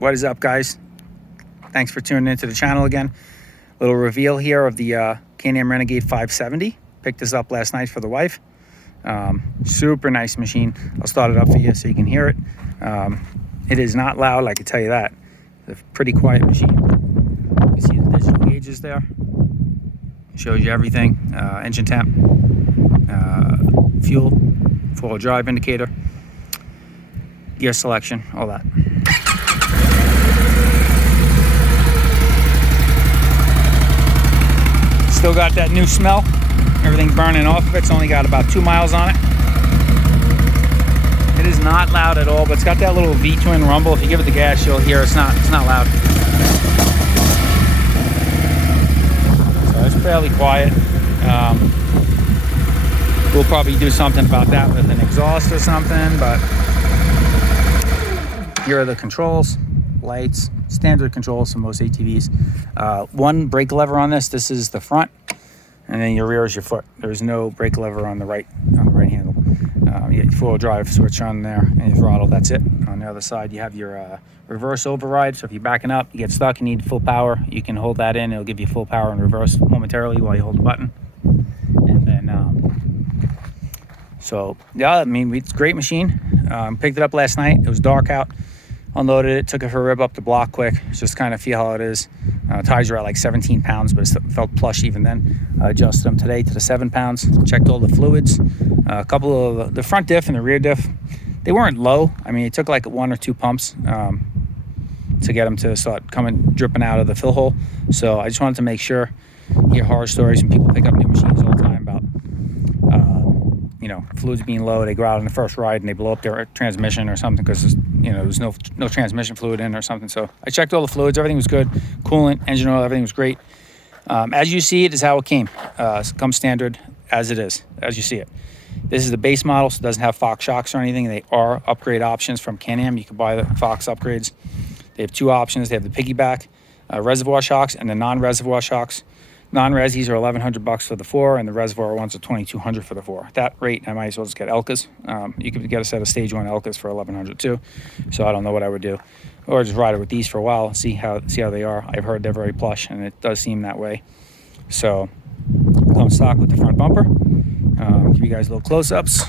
What is up, guys? Thanks for tuning into the channel again. Little reveal here of the Can-Am Renegade 570. Picked this up last night for the wife. Super nice machine. I'll start it up for you so you can hear it. It is not loud, I can tell you that. It's a pretty quiet machine. You can see the digital gauges there. Shows you everything. Engine temp, fuel, four-wheel drive indicator, gear selection, all that. Still got that new smell. Everything burning off of it. It's only got about 2 miles on it. It is not loud at all, but it's got that little V-twin rumble. If you give it the gas, you'll hear it's not loud. So it's fairly quiet. We'll probably do something about that with an exhaust or something, but here are the controls, lights, standard controls for most ATVs. One brake lever on this. This is the front, and then your rear is your foot. There's no brake lever on the right handle. You get your four-wheel drive switch on there and your throttle. That's it. On the other side, you have your reverse override. So if you're backing up, you get stuck, you need full power, you can hold that in. It'll give you full power in reverse momentarily while you hold the button. And then, so yeah, I mean, it's a great machine. Picked it up last night. It was dark out. Unloaded it, took it for a rib up the block quick, just kind of feel how it is. Tires are at like 17 pounds, but it felt plush even then. Adjusted them today to the 7 pounds. Checked all the fluids. A couple of the front diff and the rear diff, they weren't low. I mean, it took like 1 or 2 pumps to get them to start dripping out of the fill hole. So I just wanted to make sure. You hear horror stories and people pick up new machines all the time about fluids being low. They go out on the first ride and they blow up their transmission or something because there's no transmission fluid in or something. So I checked all the fluids. Everything was good. Coolant, engine oil, everything was great. As you see it is how it came. It comes standard as it is, as you see it. This is the base model, so it doesn't have Fox shocks or anything. They are upgrade options from Can-Am. You can buy the Fox upgrades. They have 2 options. They have the piggyback reservoir shocks and the non-reservoir shocks. Non-resis are $1,100 for the 4, and the reservoir ones are $2,200 for the 4. At that rate, I might as well just get Elkas. You could get a set of stage 1 Elkas for $1,100 too. So I don't know what I would do, or just ride it with these for a while and see how they are. I've heard they're very plush, and it does seem that way. So comes stock with the front bumper. Give you guys little close-ups.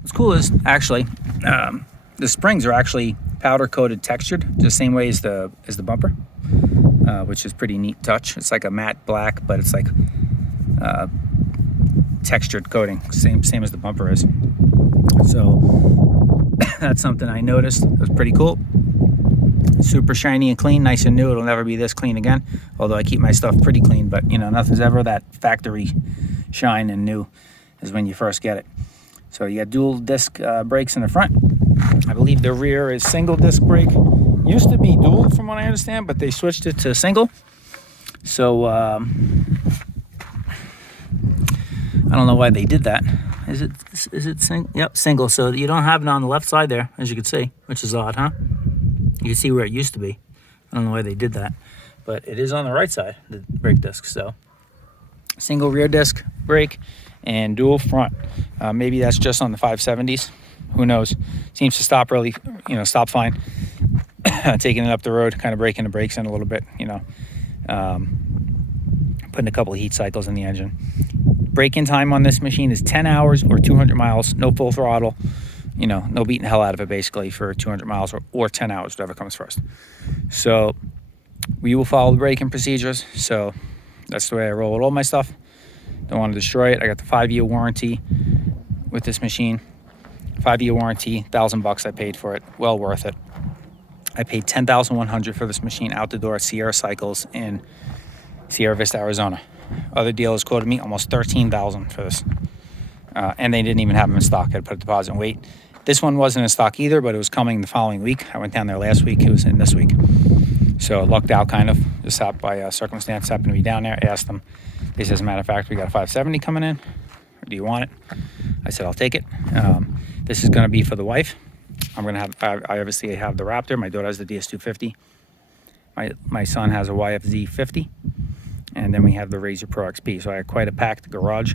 What's cool is actually the springs are actually powder coated textured, the same way as the bumper. Which is pretty neat touch. It's like a matte black, but it's like textured coating, same as the bumper is. So that's something I noticed. It was pretty cool. Super shiny and clean, nice and new. It'll never be this clean again, although I keep my stuff pretty clean, but nothing's ever that factory shine and new as when you first get it. So you got dual disc brakes in the front. I believe the rear is single disc brake. Used to be dual from what I understand, but they switched it to single. So I don't know why they did that. Is it single? Yep, single. So you don't have it on the left side there, as you can see, which is odd, huh? You can see where it used to be. I don't know why they did that, but it is on the right side, the brake disc. So single rear disc brake and dual front. Maybe that's just on the 570s. Who knows? Seems to stop fine. Taking it up the road, kind of breaking the brakes in a little bit, putting a couple of heat cycles in the engine. Braking time on this machine is 10 hours or 200 miles, no full throttle, no beating the hell out of it basically for 200 miles or 10 hours, whatever comes first. So we will follow the braking procedures. So that's the way I roll with all my stuff. Don't want to destroy it. I got the 5-year warranty with this machine. 5-year warranty, $1,000 I paid for it, well worth it. I paid $10,100 for this machine out the door at Sierra Cycles in Sierra Vista, Arizona. Other dealers quoted me almost $13,000 for this. And they didn't even have them in stock. I had to put a deposit and wait. This one wasn't in stock either, but it was coming the following week. I went down there last week. It was in this week. So lucked out kind of. Just happened by circumstance. Happened to be down there. Asked them. They said, as a matter of fact, we got a 570 coming in. Do you want it? I said, I'll take it. This is going to be for the wife. I obviously have the Raptor. My daughter has the DS250. My son has a YFZ 50. And then we have the Razor Pro XP. So I had quite a packed garage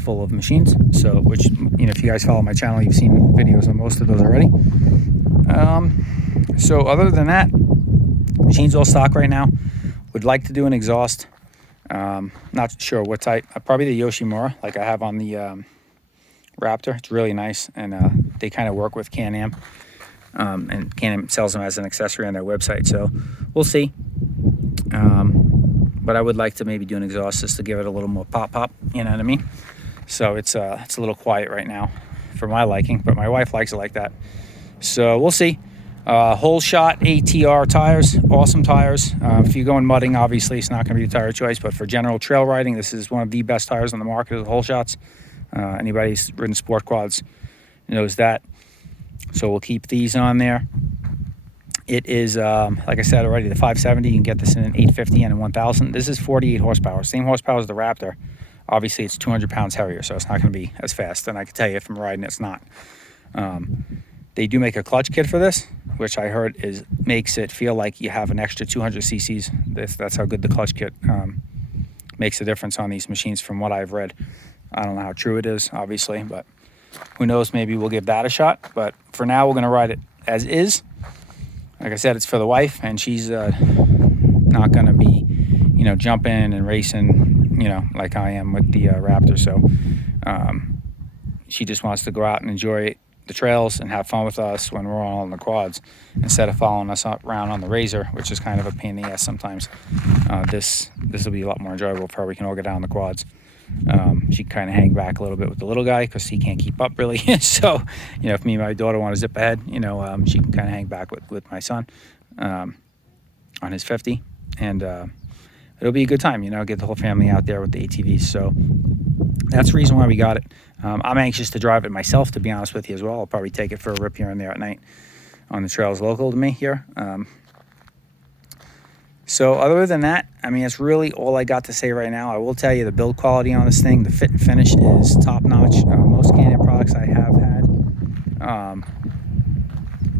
full of machines. So, which, if you guys follow my channel, you've seen videos on most of those already. So other than that, machine's all stock right now. Would like to do an exhaust. Not sure what type. Probably the Yoshimura, like I have on the Raptor. It's really nice, and they kind of work with Can-Am, and Can-Am sells them as an accessory on their website. So we'll see. But I would like to maybe do an exhaust just to give it a little more pop. You know what I mean? So it's a little quiet right now for my liking, but my wife likes it like that. So we'll see. Whole shot ATR tires, awesome tires. If you're going mudding, obviously it's not going to be the tire of choice, but for general trail riding, this is one of the best tires on the market, the whole shots. Anybody who's ridden sport quads knows that. So we'll keep these on there. It is, like I said already, the 570. You can get this in an 850 and a 1000. This is 48 horsepower, same horsepower as the Raptor. Obviously, it's 200 pounds heavier, so it's not going to be as fast. And I can tell you from riding, it's not. They do make a clutch kit for this, which I heard makes it feel like you have an extra 200 cc's. That's how good the clutch kit makes a difference on these machines from what I've read. I don't know how true it is, obviously, but who knows? Maybe we'll give that a shot. But for now, we're going to ride it as is. Like I said, it's for the wife, and she's not going to be, jumping and racing, like I am with the Raptor. So she just wants to go out and enjoy the trails and have fun with us when we're all on the quads instead of following us around on the Razor, which is kind of a pain in the ass sometimes. This will be a lot more enjoyable for her. We can all get down the quads. She can kind of hang back a little bit with the little guy because he can't keep up really. So, if me and my daughter want to zip ahead, she can kind of hang back with my son on his 50. And it'll be a good time, get the whole family out there with the ATVs. So that's the reason why we got it. I'm anxious to drive it myself, to be honest with you as well. I'll probably take it for a rip here and there at night on the trails local to me here. So other than that, it's really all I got to say right now. I will tell you the build quality on this thing, the fit and finish is top notch. Most Can-Am products I have had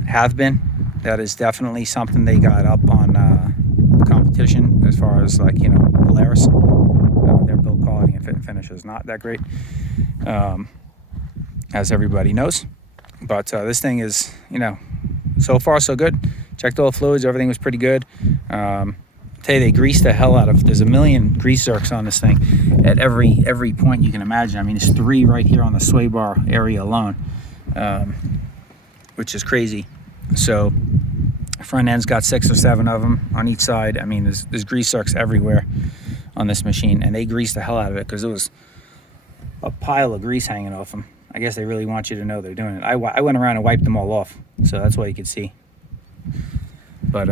have been. That is definitely something they got up on competition as far as Polaris. Their build quality and fit and finish is not that great, as everybody knows. But this thing is, so far so good. Checked all the fluids, everything was pretty good. Tell you, they greased the hell out of. There's a million grease zerks on this thing at every point you can imagine. There's 3 right here on the sway bar area alone, which is crazy. So front end's got 6 or 7 of them on each side. There's grease zerks everywhere on this machine, and they greased the hell out of it because it was a pile of grease hanging off them. I guess they really want you to know they're doing it. I went around and wiped them all off, so that's why you could see. But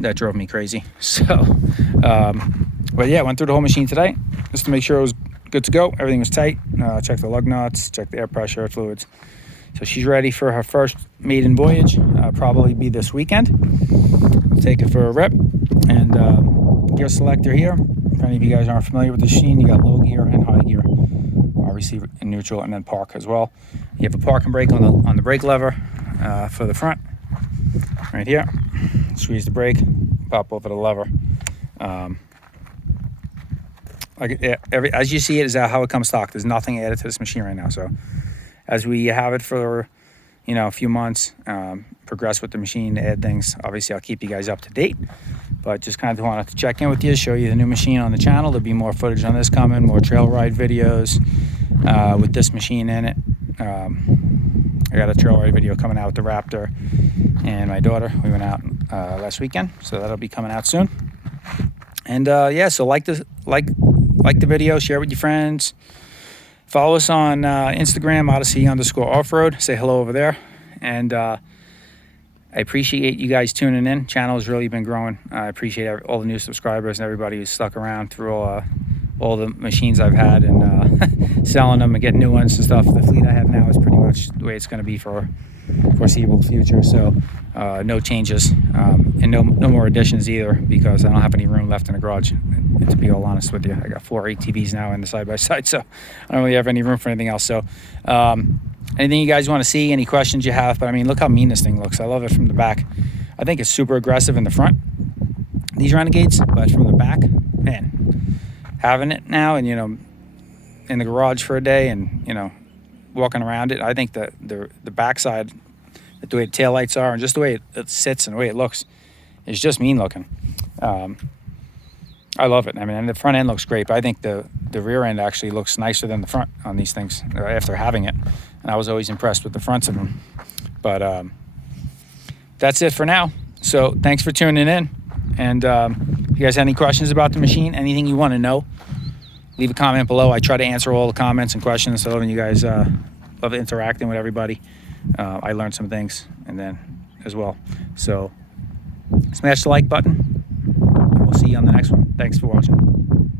that drove me crazy. So, but yeah, went through the whole machine today just to make sure it was good to go. Everything was tight. Checked the lug nuts, checked the air pressure, fluids. So she's ready for her first maiden voyage. Probably be this weekend. We'll take it for a rip. And gear selector here. If any of you guys aren't familiar with the machine, you got low gear and high gear. Obviously in neutral, and then park as well. You have a park and brake on the brake lever for the front. Right here. Squeeze the brake, pop over the lever. As you see it is how it comes stock. There's nothing added to this machine right now. So as we have it for a few months, progress with the machine, add things, obviously I'll keep you guys up to date. But just kind of wanted to check in with you, show you the new machine on the channel. There'll be more footage on this coming, more trail ride videos with this machine in it. I got a trail ride video coming out with the Raptor and my daughter. We went out last weekend, so that'll be coming out soon. And yeah, so like the video, share it with your friends. Follow us on Instagram, Odyssey_offroad. Say hello over there. And I appreciate you guys tuning in. Channel has really been growing. I appreciate all the new subscribers and everybody who's stuck around through all the machines I've had and selling them and getting new ones and stuff. The fleet I have now is pretty much the way it's going to be for foreseeable future. So no changes and no more additions either, because I don't have any room left in the garage. To be all honest with you, I got 4 ATVs now in the side-by-side, so I don't really have any room for anything else. So anything you guys want to see, any questions you have, but look how mean this thing looks. I love it from the back. I think it's super aggressive in the front, these Renegades, but from the back, man, having it now and in the garage for a day and walking around it, I think the backside the way the taillights are, and just the way it sits and the way it looks. It's just mean looking. I love it. I mean, and the front end looks great, but I think the rear end actually looks nicer than the front on these things after having it. And I was always impressed with the fronts of them. But that's it for now. So thanks for tuning in. And if you guys have any questions about the machine, anything you want to know, leave a comment below. I try to answer all the comments and questions. So you guys love interacting with everybody. I learned some things and then as well. So smash the like button. We'll see you on the next one. Thanks for watching.